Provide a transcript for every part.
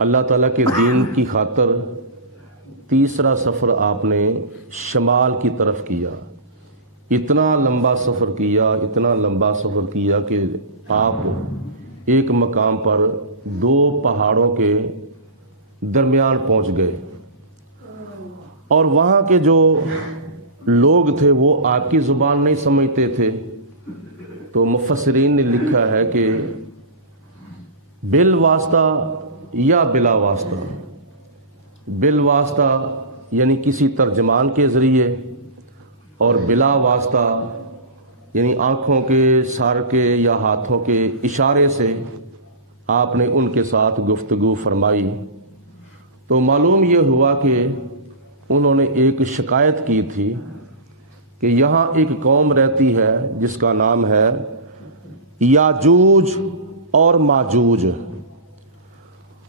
اللہ تعالیٰ کے دین کی خاطر تیسرا سفر آپ نے شمال کی طرف کیا. اتنا لمبا سفر کیا کہ آپ ایک مقام پر 2 پہاڑوں کے درمیان پہنچ گئے، اور وہاں کے جو لوگ تھے وہ آپ کی زبان نہیں سمجھتے تھے. تو مفسرین نے لکھا ہے کہ بالواسطہ یا بلا واسطہ. بالواسطہ یعنی کسی ترجمان کے ذریعے، اور بلا واسطہ یعنی آنکھوں کے، سر کے یا ہاتھوں کے اشارے سے آپ نے ان کے ساتھ گفتگو فرمائی. تو معلوم یہ ہوا کہ انہوں نے ایک شکایت کی تھی کہ یہاں ایک قوم رہتی ہے جس کا نام ہے یاجوج اور ماجوج.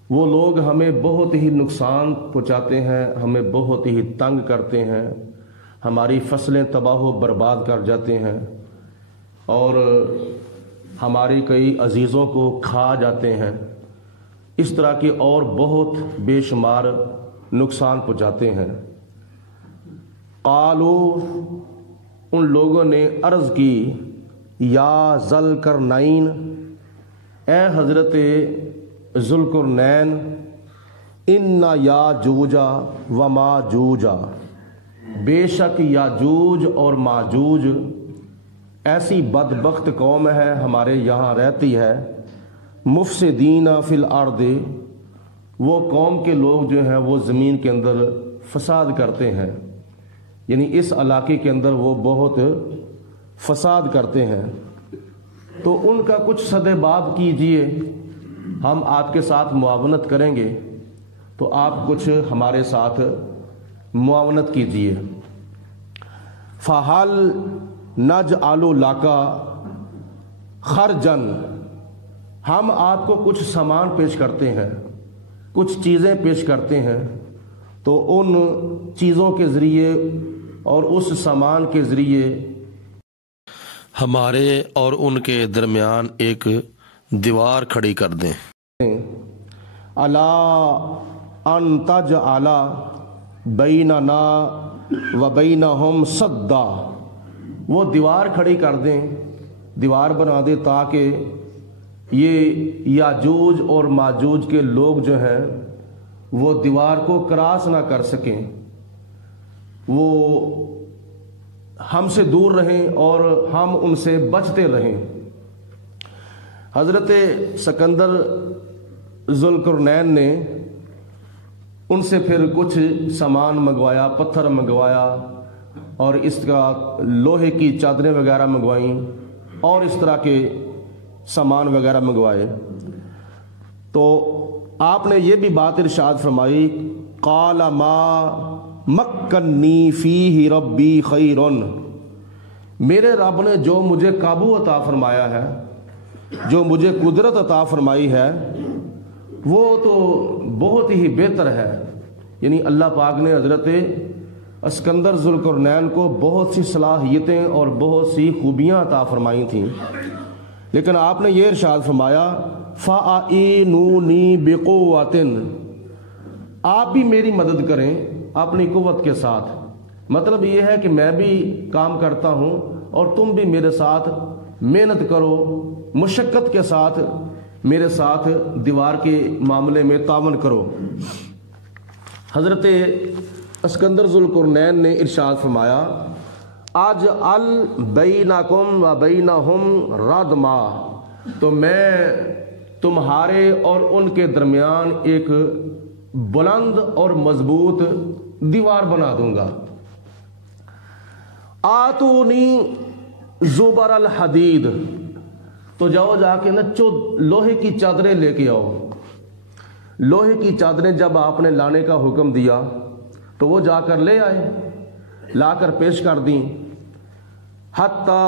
وہ لوگ ہمیں بہت ہی نقصان پہنچاتے ہیں، ہمیں بہت ہی تنگ کرتے ہیں، ہماری فصلیں تباہ و برباد کر جاتے ہیں، اور ہماری کئی عزیزوں کو کھا جاتے ہیں. اس طرح کے اور بہت بے شمار نقصان پہنچاتے ہیں. قالو، ان لوگوں نے عرض کی، یا ذوالقرنین، اے حضرت ذوالقرنین، ان یاجوج و ماجوج، بے شک یاجوج اور ماجوج ایسی بدبخت قوم ہے ہمارے یہاں رہتی ہے. مفسدین فی الارض، وہ قوم کے لوگ جو ہیں وہ زمین کے اندر فساد کرتے ہیں، یعنی اس علاقے کے اندر وہ بہت فساد کرتے ہیں. تو ان کا کچھ سدباب کیجئے، ہم آپ کے ساتھ معاونت کریں گے، تو آپ کچھ ہمارے ساتھ معاونت کیجئے. فَهَلْ نَجْعَلُ لَكَ خَرْجًا، ہم آپ کو کچھ سامان پیش کرتے ہیں، کچھ چیزیں پیش کرتے ہیں، تو ان چیزوں کے ذریعے اور اس سامان کے ذریعے ہمارے اور ان کے درمیان ایک دیوار کھڑی کر دیں. الا ان تجعل بیننا و بینہم سدا، وہ دیوار کھڑی کر دیں، دیوار بنا دے تاکہ یہ یاجوج اور ماجوج کے لوگ جو ہیں وہ دیوار کو کراس نہ کر سکیں، وہ ہم سے دور رہیں اور ہم ان سے بچتے رہیں. حضرت سکندر ذوالقرنین نے ان سے پھر کچھ سامان منگوایا، پتھر منگوایا، اور اس کا لوہے کی چادریں وغیرہ منگوائیں، اور اس طرح کے سامان وغیرہ منگوائے. تو آپ نے یہ بھی بات ارشاد فرمائی، قال ما مکنی فیہ ربی خیر، میرے رب نے جو مجھے قابو عطا فرمایا ہے، جو مجھے قدرت عطا فرمائی ہے، وہ تو بہت ہی بہتر ہے. یعنی اللہ پاک نے حضرت اسکندر ذوالقرنین کو بہت سی صلاحیتیں اور بہت سی خوبیاں عطا فرمائی تھیں، لیکن آپ نے یہ ارشاد فرمایا فَأَعِينُونِي بِقُوَّةٍ، آپ بھی میری مدد کریں اپنی قوت کے ساتھ. مطلب یہ ہے کہ میں بھی کام کرتا ہوں اور تم بھی میرے ساتھ محنت کرو، مشقت کے ساتھ میرے ساتھ دیوار کے معاملے میں تعاون کرو. حضرت اسکندر ذوالقرنین نے ارشاد فرمایا اجعل بینکم و بینہم ردما، تو میں تمہارے اور ان کے درمیان ایک بلند اور مضبوط دیوار بنا دوں گا. آتونی زبر الحدید، تو جاؤ جا کے لوہے کی چادریں لے کے آؤ. لوہے کی چادریں جب آپ نے لانے کا حکم دیا تو وہ جا کر لے آئے، لا کر پیش کر دیں. حتی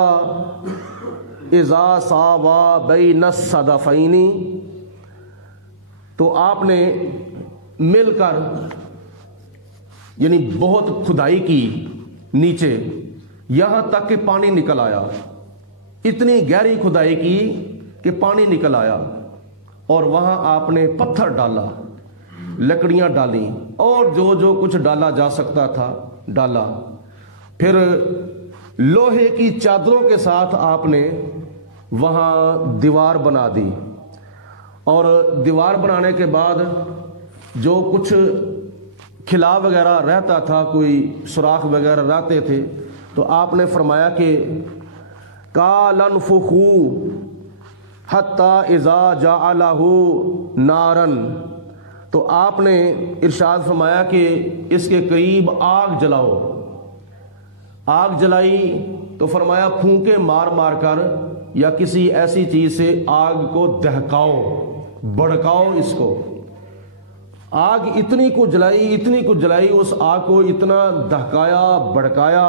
اذا ساوا بین الصدفین، تو آپ نے مل کر یعنی بہت کھدائی کی نیچے، یہاں تک کہ پانی نکل آیا. اتنی گہری کھدائی کی کہ پانی نکل آیا، اور وہاں آپ نے پتھر ڈالا. لکڑیاں ڈالیں اور جو جو کچھ ڈالا جا سکتا تھا ڈالا. پھر لوہے کی چادروں کے ساتھ آپ نے وہاں دیوار بنا دی, اور دیوار بنانے کے بعد جو کچھ کھلا وغیرہ رہتا تھا, کوئی سوراخ وغیرہ رہتے تھے, تو آپ نے فرمایا کہ قَالَ انفخوا حَتَّى اِذَا جَعَلَهُ نَارًا, تو آپ نے ارشاد فرمایا کہ اس کے قریب آگ جلاؤ. آگ جلائی تو فرمایا پھونکے مار مار کر یا کسی ایسی چیز سے آگ کو دہکاؤ, بڑکاؤ اس کو. آگ اتنی کو جلائی, اس آگ کو اتنا دہکایا بڑکایا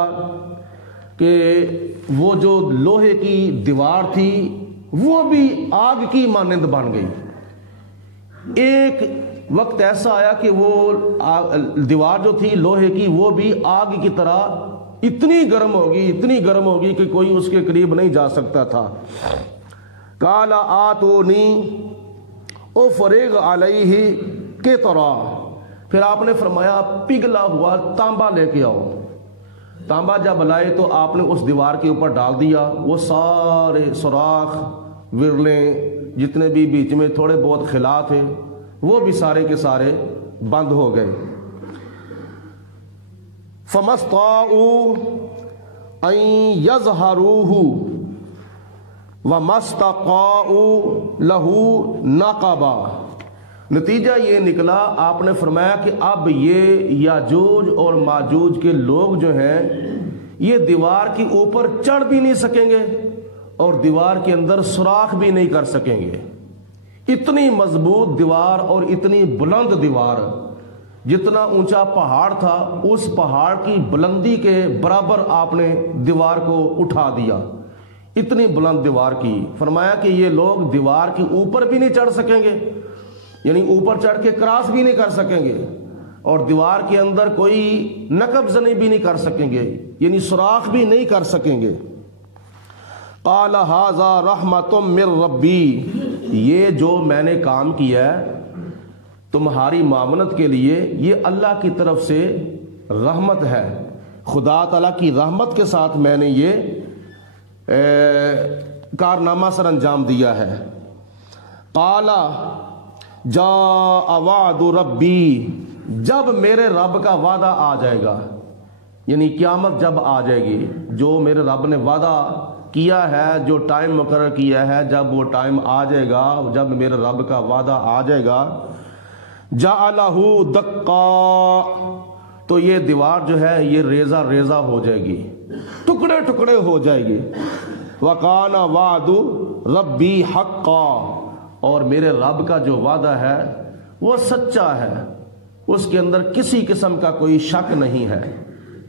کہ وہ جو لوہے کی دیوار تھی وہ بھی آگ کی مانند بن گئی. ایک وقت ایسا آیا کہ وہ دیوار جو تھی لوہے کی وہ بھی آگ کی طرح اتنی گرم ہوگی کہ کوئی اس کے قریب نہیں جا سکتا تھا. قال آتونی افرغ علیہ قطرا, پھر آپ نے فرمایا پگھلا ہوا تانبا لے کے آؤ. تانبا جب لائے تو آپ نے اس دیوار کے اوپر ڈال دیا. وہ سارے سوراخ ورلیں جتنے بھی بیچ میں تھوڑے بہت خلا تھے وہ بھی سارے کے سارے بند ہو گئے. فَمَسْطَاعُوا أَن يَظْهَرُوهُ وَمَسْتَقَاعُوا لَهُ نَقَبًا. نتیجہ یہ نکلا, آپ نے فرمایا کہ اب یہ یاجوج اور ماجوج کے لوگ جو ہیں یہ دیوار کے اوپر چڑھ بھی نہیں سکیں گے اور دیوار کے اندر سوراخ بھی نہیں کر سکیں گے. اتنی مضبوط دیوار اور اتنی بلند دیوار, جتنا اونچا پہاڑ تھا اس پہاڑ کی بلندی کے برابر آپ نے دیوار کو اٹھا دیا. اتنی بلند دیوار کی. فرمایا کہ یہ لوگ دیوار کے اوپر بھی نہیں چڑھ سکیں گے, یعنی اوپر چڑھ کے کراس بھی نہیں کر سکیں گے, اور دیوار کے اندر کوئی نقب زنی بھی نہیں کر سکیں گے, یعنی سوراخ بھی نہیں کر سکیں گے. قال ھذا رحمۃ من ربی, یہ جو میں نے کام کیا ہے تمہاری معاونت کے لیے یہ اللہ کی طرف سے رحمت ہے, خدا تعالیٰ کی رحمت کے ساتھ میں نے یہ کارنامہ سر انجام دیا ہے. قال جاء وعد ربی, جب میرے رب کا وعدہ آ جائے گا, یعنی قیامت جب آ جائے گی, جو میرے رب نے وعدہ کیا ہے, جو ٹائم مقرر کیا ہے, جب وہ ٹائم آ جائے گا, جب میرے رب کا وعدہ آ جائے گا, جعلہ دقا, تو یہ دیوار جو ہے یہ ریزہ ریزہ ہو جائے گی, ٹکڑے ٹکڑے ہو جائے گی. وکان وعد ربی حقا, اور میرے رب کا جو وعدہ ہے وہ سچا ہے, اس کے اندر کسی قسم کا کوئی شک نہیں ہے.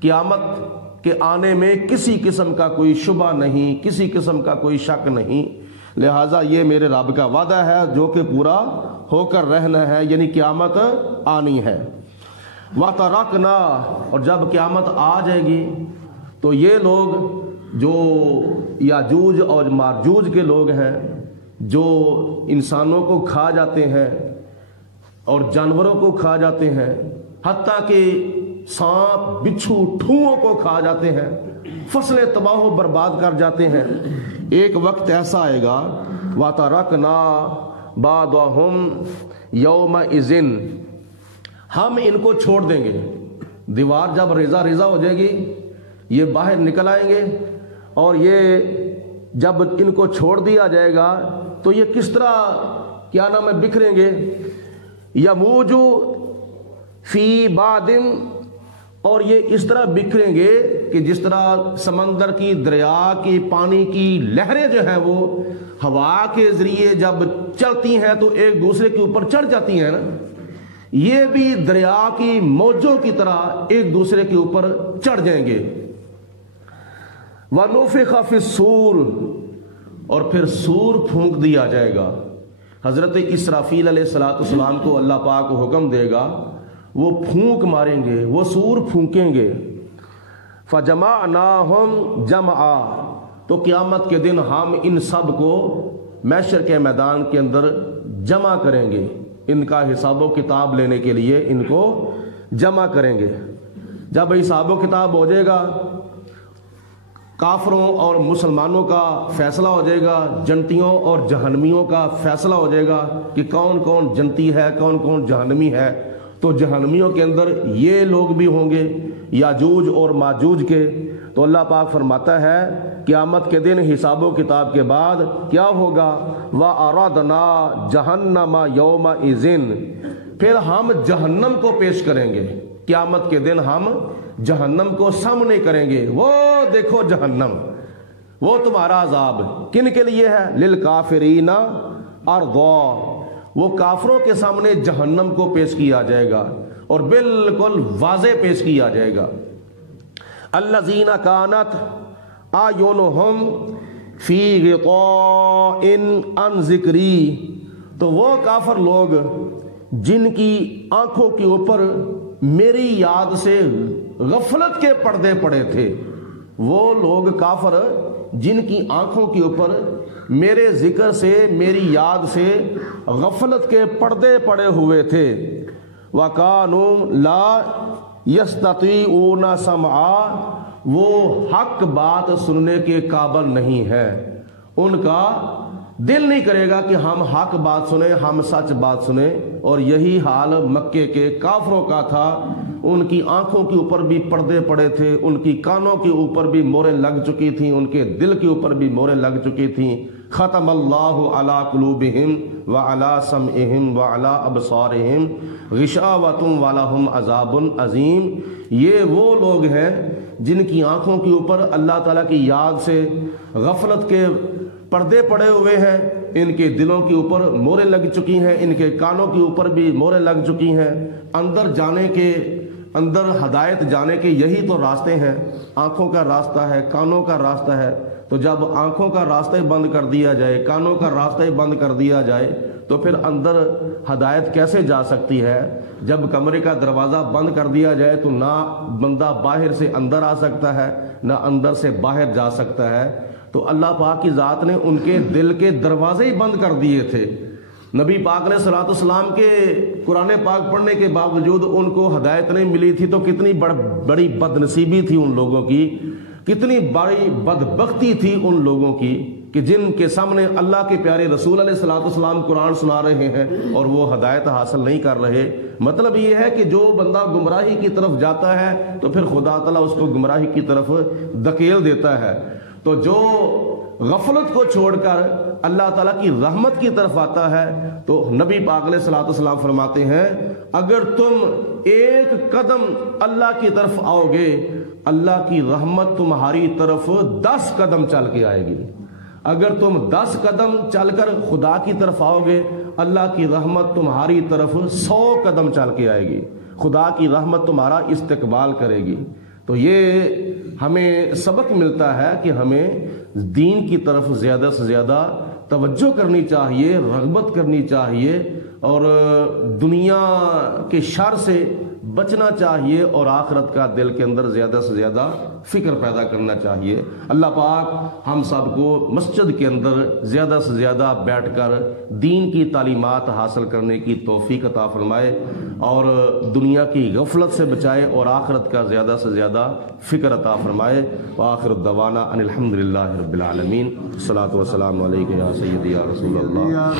قیامت کے آنے میں کسی قسم کا کوئی شبہ نہیں, کسی قسم کا کوئی شک نہیں. لہٰذا یہ میرے رب کا وعدہ ہے جو کہ پورا ہو کر رہنا ہے, یعنی قیامت آنی ہے. وَتَرَكْنَا, اور جب قیامت آ جائے گی تو یہ لوگ جو یاجوج اور ماجوج کے لوگ ہیں, جو انسانوں کو کھا جاتے ہیں اور جانوروں کو کھا جاتے ہیں, حتیٰ کہ سانپ بچھو ٹھوؤں کو کھا جاتے ہیں, فصلیں تباہ و برباد کر جاتے ہیں, ایک وقت ایسا آئے گا وَتَرَكْنَا بَعْضَهُمْ يَوْمَئِذٍ, ہم ان کو چھوڑ دیں گے. دیوار جب ریزہ ریزہ ہو جائے گی یہ باہر نکل آئیں گے, اور یہ جب ان کو چھوڑ دیا جائے گا تو یہ کس طرح کیا نام ہے بکھریں گے. یموج فی بعض, اور یہ اس طرح بکھریں گے کہ جس طرح سمندر کی دریا کی پانی کی لہریں جو ہیں وہ ہوا کے ذریعے جب چلتی ہیں تو ایک دوسرے کے اوپر چڑھ جاتی ہیں نا, یہ بھی دریا کی موجوں کی طرح ایک دوسرے کے اوپر چڑھ جائیں گے. وَنُفِخَ فِي الصُّورِ, اور پھر سور پھونک دیا جائے گا. حضرت اسرافیل علیہ السلام کو اللہ پاک حکم دے گا, وہ پھونک ماریں گے, وہ سور پھونکیں گے. فَجَمَعْنَاهُمْ جَمْعًا, تو قیامت کے دن ہم ان سب کو محشر کے میدان کے اندر جمع کریں گے, ان کا حساب و کتاب لینے کے لیے ان کو جمع کریں گے۔ جب حساب و کتاب ہو جائے گا، کافروں اور مسلمانوں کا فیصلہ ہو جائے گا، جنتیوں اور جہنمیوں کا فیصلہ ہو جائے گا کہ کون کون جنتی ہے، کون کون جہنمی ہے، تو جہنمیوں کے اندر یہ لوگ بھی ہوں گے، یاجوج اور ماجوج کے۔ تو اللہ پاک فرماتا ہے قیامت کے دن حساب و کتاب کے بعد کیا ہوگا، وَأَرَدْنَا جَهَنَّمَ يَوْمَئِذٍ، پھر ہم جہنم کو پیش کریں گے۔ قیامت کے دن ہم جہنم کو سامنے کریں گے، وہ دیکھو جہنم، وہ تمہارا عذاب کن کے لیے ہے، للکافرین ارضا، وہ کافروں کے سامنے جہنم کو پیش کیا جائے گا اور بالکل واضح پیش کیا جائے گا۔ الذین کانت اعینہم فی غطاء عن ذکری، تو وہ کافر لوگ جن کی آنکھوں کے اوپر میری یاد سے غفلت کے پردے پڑے تھے، وہ لوگ کافر جن کی آنکھوں کے اوپر میرے ذکر سے، میری یاد سے غفلت کے پردے پڑے ہوئے تھے۔ وَكَانُوا لَا يَسْتَطِيعُونَ سَمْعًا، وہ حق بات سننے کے قابل نہیں ہے، ان کا دل نہیں کرے گا کہ ہم حق بات سنیں، ہم سچ بات سنیں۔ اور یہی حال مکے کے کافروں کا تھا، ان کی آنکھوں کے اوپر بھی پردے پڑے تھے، ان کی کانوں کے اوپر بھی موریں لگ چکی تھیں، ان کے دل کے اوپر بھی موریں لگ چکی تھیں۔ ختم اللہ علی قلوبہم وعلی سمعہم وعلی ابصارہم غشاوۃ ولہم عذاب عظیم، یہ وہ لوگ ہیں جن کی آنکھوں کے اوپر اللہ تعالیٰ کی یاد سے غفلت کے پردے پڑے ہوئے ہیں، ان کے دلوں کے اوپر موریں لگ چکی ہیں، ان کے کانوں کے اوپر بھی موریں لگ چکی ہیں۔ اندر جانے کے، اندر ہدایت جانے کے یہی تو راستے ہیں، آنکھوں کا راستہ ہے، کانوں کا راستہ ہے۔ تو جب آنکھوں کا راستہ ہی بند کر دیا جائے، کانوں کا راستہ ہی بند کر دیا جائے، تو پھر اندر ہدایت کیسے جا سکتی ہے؟ جب کمرے کا دروازہ بند کر دیا جائے تو نہ بندہ باہر سے اندر آ سکتا ہے، نہ اندر سے باہر جا سکتا ہے۔ تو اللہ پاک کی ذات نے ان کے دل کے دروازے ہی بند کر دیے تھے۔ نبی پاک علیہ الصلوۃ والسلام کے قرآن پاک پڑھنے کے باوجود ان کو ہدایت نہیں ملی تھی، تو کتنی بڑی بد نصیبی تھی ان لوگوں کی، کتنی بڑی بدبختی تھی ان لوگوں کی کہ جن کے سامنے اللہ کے پیارے رسول علیہ الصلوۃ والسلام قرآن سنا رہے ہیں اور وہ ہدایت حاصل نہیں کر رہے۔ مطلب یہ ہے کہ جو بندہ گمراہی کی طرف جاتا ہے تو پھر خدا تعالیٰ اس کو گمراہی کی طرف دھکیل دیتا ہے۔ تو جو غفلت کو چھوڑ کر اللہ تعالیٰ کی رحمت کی طرف آتا ہے، تو نبی پاک علیہ الصلوۃ والسلام فرماتے ہیں اگر تم ایک قدم اللہ کی طرف آؤ گے، اللہ کی رحمت تمہاری طرف 10 قدم چل کے آئے گی۔ اگر تم 10 قدم چل کر خدا کی طرف آؤ گے، اللہ کی رحمت تمہاری طرف 100 قدم چل کے آئے گی، خدا کی رحمت تمہارا استقبال کرے گی۔ تو یہ ہمیں سبق ملتا ہے کہ ہمیں دین کی طرف زیادہ سے زیادہ توجہ کرنی چاہیے، رغبت کرنی چاہیے، اور دنیا کے شر سے بچنا چاہیے، اور آخرت کا دل کے اندر زیادہ سے زیادہ فکر پیدا کرنا چاہیے۔ اللہ پاک ہم سب کو مسجد کے اندر زیادہ سے زیادہ بیٹھ کر دین کی تعلیمات حاصل کرنے کی توفیق عطا فرمائے، اور دنیا کی غفلت سے بچائے، اور آخرت کا زیادہ سے زیادہ فکر عطا فرمائے۔ وآخر الدعوانا ان الحمد للہ رب العالمین۔ الصلاۃ والسلام علیک یا سیدی یا رسول اللہ۔